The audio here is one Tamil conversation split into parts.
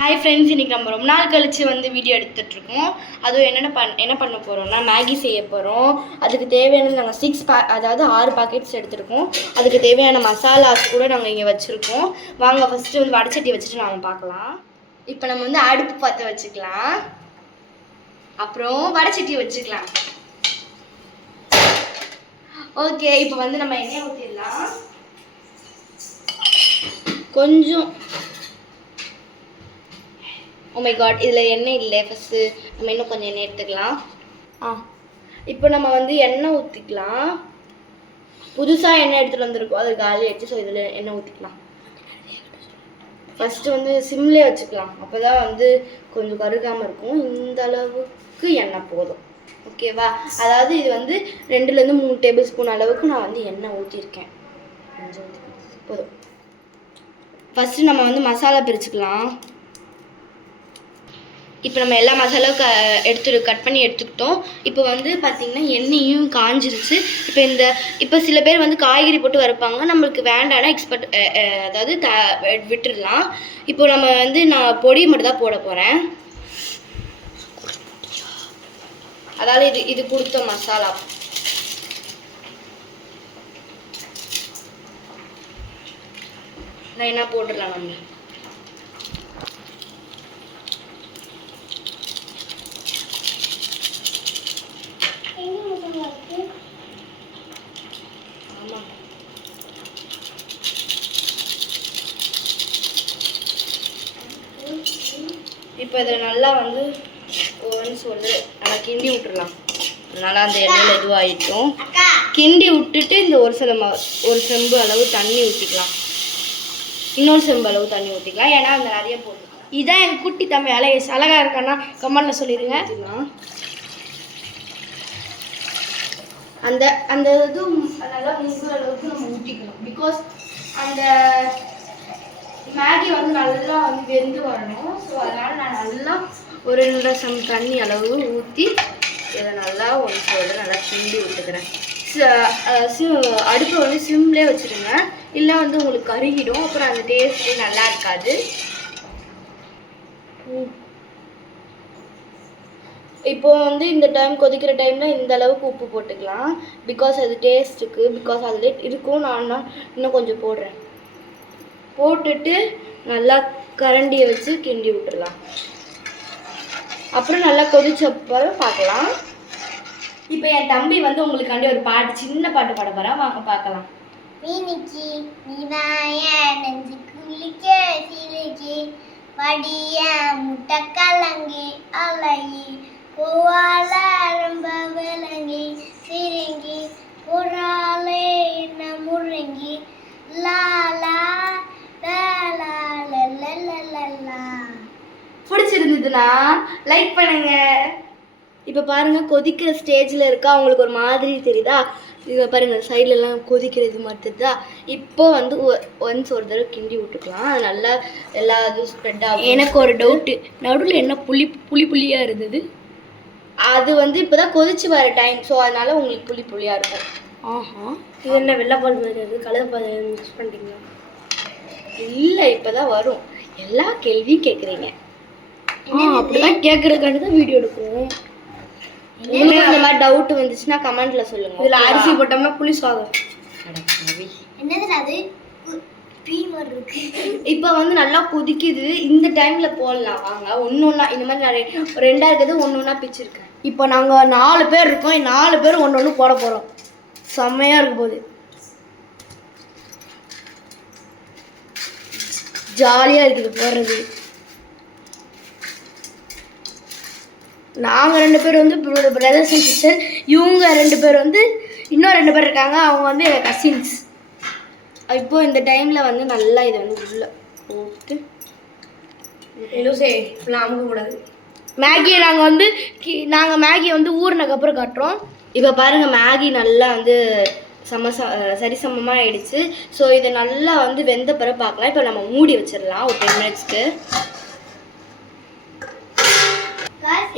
ஹாய் ஃப்ரெண்ட்ஸ், இன்றைக்கி நம்ம ரொம்ப நாள் கழித்து வந்து வீடியோ எடுத்துகிட்ருக்கோம். அதுவும் என்ன பண்ண போகிறோம்னா மேகி செய்ய போகிறோம். அதுக்கு தேவையானது நாங்கள் 6 பாக்கெட்ஸ் எடுத்துருக்கோம். அதுக்கு தேவையான மசாலாஸ் கூட நாங்கள் இங்கே வச்சுருக்கோம். வாங்க ஃபஸ்ட்டு வந்து வடைச்சட்டி வச்சுட்டு நாங்கள் பார்க்கலாம். இப்போ நம்ம வந்து அடுப்பு பற்ற வச்சுக்கலாம். அப்புறம் வடைச்சட்டி வச்சுக்கலாம். ஓகே, இப்போ வந்து நம்ம எண்ணெய் ஊற்றிடலாம். கொஞ்சம் ஓ மை காட், இதில் எண்ணெய் இல்லை. ஃபஸ்ட்டு நம்ம இன்னும் கொஞ்சம் எண்ணெய் எடுத்துக்கலாம். இப்போ நம்ம வந்து எண்ணெய் ஊற்றிக்கலாம். புதுசாக எண்ணெய் எடுத்துகிட்டு வந்துருக்கோம், அது காலி ஆகிடுச்சு. ஸோ இதில் எண்ணெய் ஊற்றிக்கலாம். ஃபஸ்ட்டு வந்து சிம்லேயே வச்சுக்கலாம், அப்போ தான் வந்து கொஞ்சம் கருகாமல் இருக்கும். இந்த அளவுக்கு எண்ணெய் போதும், ஓகேவா? அதாவது இது வந்து 2-3 டேபிள் ஸ்பூன் அளவுக்கு நான் வந்து எண்ணெய் ஊற்றிருக்கேன். கொஞ்சம் போதும். ஃபஸ்ட்டு நம்ம வந்து மசாலா பிரிச்சுக்கலாம். இப்போ நம்ம எல்லா மசாலாவும் கட் பண்ணி எடுத்துக்கிட்டோம். இப்போ வந்து பார்த்திங்கன்னா எண்ணெயும் காஞ்சிருச்சு. இப்போ சில பேர் வந்து காய்கறி போட்டு வறுப்பாங்க. நம்மளுக்கு வேண்டாம்னா அதாவது விட்டுடலாம். இப்போ நம்ம வந்து நான் பொடி மட்டும் தான் போட போகிறேன். அதாவது இது கொடுத்த மசாலா நான் என்ன போட்டுடலாம். நம்ம இப்போ இதில் நல்லா வந்து நல்லா கிண்டி விட்டுடலாம். நல்லா அந்த எண்ணெயில் இதுவாகிட்டோம். கிண்டி விட்டுட்டு இந்த ஒரு செம்பு அளவு தண்ணி ஊற்றிக்கலாம். இன்னொரு செம்பு அளவு தண்ணி ஊற்றிக்கலாம், ஏன்னா அந்த நிறைய போட்டுக்கலாம். இதான் என் குட்டி தம்பி அழகேஷ். அழகாக இருக்கான்னா கமெண்ட்டில் சொல்லிடுங்க. அந்த அந்த இது நல்லா முங்குற அளவுக்கு நம்ம ஊற்றிக்கணும். பிகாஸ் அந்த மேகி வந்து நல்லா வந்து வெந்து வரணும். ஸோ அதனால் நான் நல்லா ஒரு 2 சம் தண்ணி அளவு ஊற்றி இதை நல்லா நல்லா கிண்டி விட்டுக்கிறேன். அடுப்பை வந்து சிம்லேயே வச்சுருங்க, இல்லை வந்து உங்களுக்கு கருகிடும். அப்புறம் அந்த டேஸ்ட்டே நல்லா இருக்காது. இப்போ வந்து இந்த கொதிக்கிற டைமில் இந்த அளவுக்கு உப்பு போட்டுக்கலாம். பிகாஸ் அது டேஸ்ட்டுக்கு, பிகாஸ் அதில் இருக்கும். நான் இன்னும் கொஞ்சம் போடுறேன். போட்டுட்டு நல்லா கரண்டியை வச்சு கிண்டி விட்டுடலாம். அப்புறம் நல்லா கொதிச்சப்ப பார்க்கலாம். இப்போ என் தம்பி வந்து உங்களுக்காண்டி ஒரு சின்ன பாட்டு பாட போகிறான். வாங்க பார்க்கலாம். மீனிக்கு நீவாய நெஞ்சு குளிக்க சிரிக்கி வடிய முட்டை கலங்கி அழகி பூவால ரொம்ப விளங்கி சிரிங்கி புறாலே என்ன முருங்கி லாலா பிடிச்சிருந்ததுன்னா லைக் பண்ணுங்க. இப்போ பாருங்கள், கொதிக்கிற ஸ்டேஜில் இருக்கா. அவங்களுக்கு ஒரு மாதிரி தெரியுதா? இதை பாருங்கள், சைட்லலாம் கொதிக்கிறது மாதிரி தெரியுதா? இப்போ வந்து ஒரு தடவை கிண்டி விட்டுக்கலாம். அது நல்லா எல்லா இதுவும் ஸ்ப்ரெட் ஆகும். எனக்கு ஒரு டவுட்டு, நடுவில் என்ன புளியாக இருந்தது? அது வந்து இப்போ தான் கொதிச்சு வர டைம். ஸோ அதனால உங்களுக்கு புளியாக இருக்கும். இது என்ன வெள்ளைப்பால் மாதிரி இருக்குது? கலர் பால் மிக்ஸ் பண்ணிட்டீங்களா? இல்லை, இப்போ தான் வரும். எல்லா கேள்வியும் கேட்குறீங்க. அப்படிதான் கேட்குறதுக்காண்டி தான் வீடியோ எடுக்கிறோம். உங்களுக்கு இந்த மாதிரி டவுட் வந்துச்சுன்னா கமெண்ட்ல சொல்லுங்க. இதில் அரிசி போட்டோம்னா புளி சாதம். என்னது அது? பீமர் இருக்கு. இப்போ வந்து நல்லா கொதிக்குது. இந்த டைம்ல போடலாம். வாங்க ஒன்னொன்னா இந்த மாதிரி நிறைய 2 இருக்குது, ஒன்னொன்னா பிச்சிருக்கேன். இப்போ நாங்கள் 4 பேர் இருக்கோம். 4 பேர் ஒன்று போட போகிறோம். செம்மையாக இருக்கும் போது, ஜாலியாக இருக்குது போடுறது. நாங்கள் 2 பேர் வந்து பிரதர்ஸ் அண்ட் சிஸ்டர். இவங்க 2 பேர் வந்து இன்னும் 2 பேர் இருக்காங்க. அவங்க வந்து கசின்ஸ். இப்போ இந்த டைமில் வந்து நல்லா இதை வந்து உள்ளே போட்டு ஃபுல்லாக அமுக்கக்கூடாது. மேகியை நாங்கள் மேகியை வந்து ஊறினதுக்கப்புறம் காட்டுறோம். இப்போ பாருங்கள், மேகி நல்லா வந்து சரிசமமாக ஆயிடுச்சு. ஸோ இதை நல்லா வந்து வெந்த பிறகு பார்க்கலாம். இப்போ நம்ம மூடி வச்சிடலாம் ஒரு 10 மினிட்ஸ்க்கு.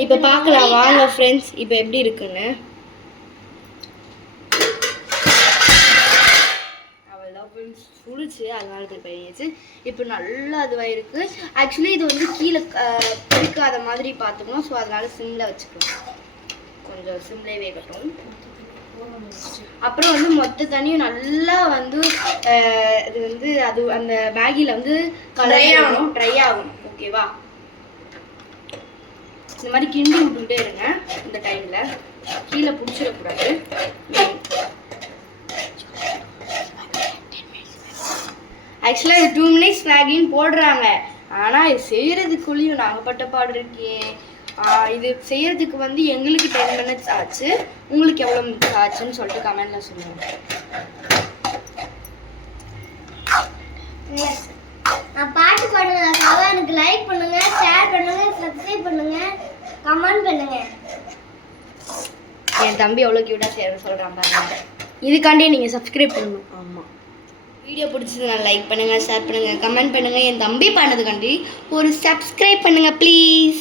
இப்போ பார்க்கலாம் வாங்க ஃப்ரெண்ட்ஸ், இப்போ எப்படி இருக்குன்னு. அவ்வளோதான் ஃப்ரெண்ட்ஸ், இருந்துச்சு, அதனால திருப்பி பண்ணியாச்சு. இப்போ நல்லா அதுவாக இருக்குது. ஆக்சுவலி இது வந்து கீழே பிடிக்காத மாதிரி பார்த்துக்கணும். ஸோ அதனால சிம்மில் வச்சுக்கலாம், கொஞ்சம் சிம்லே வேகட்டும். அப்புறம் வந்து மொத்த தண்ணியும் நல்லா வந்து இது வந்து அது அந்த மேகியில் வந்து ட்ரை ஆகும். ஓகேவா? இந்த மாதிரி கிண்டி விட்டுக்கிட்டே இருங்க. இந்த டைமில் கீழே பிடிச்சிடக்கூடாது. ஆக்சுவலாக இது 2 minutes மேகின்னு போடுறாங்க, ஆனால் இது செய்கிறதுக்குள்ளேயும் நாங்கள் பட்ட பாடு இருக்கே. இது செய்கிறதுக்கு வந்து எங்களுக்கு 10 minutes ஆச்சு. உங்களுக்கு எவ்வளோ மினிட்ஸ் ஆச்சுன்னு சொல்லிட்டு கமெண்டில் சொல்லுங்கள். நான் பாட்டு பாடுறதுக்காக எனக்கு லைக் பண்ணுங்க, ஷேர் பண்ணுங்க, சப்ஸ்கிரைப் பண்ணுங்க, கமெண்ட் பண்ணுங்க. என் தம்பி எவ்வளோ க்யூட்டாக சொல்கிறான் பாருங்க. இதுக்காண்டி நீங்கள் சப்ஸ்கிரைப் பண்ணணும். ஆமாம், வீடியோ பிடிச்சதுன்னா லைக் பண்ணுங்கள், ஷேர் பண்ணுங்கள், கமெண்ட் பண்ணுங்கள். என் தம்பி பண்ணதுக்காண்டி ஒரு சப்ஸ்கிரைப் பண்ணுங்கள் ப்ளீஸ்.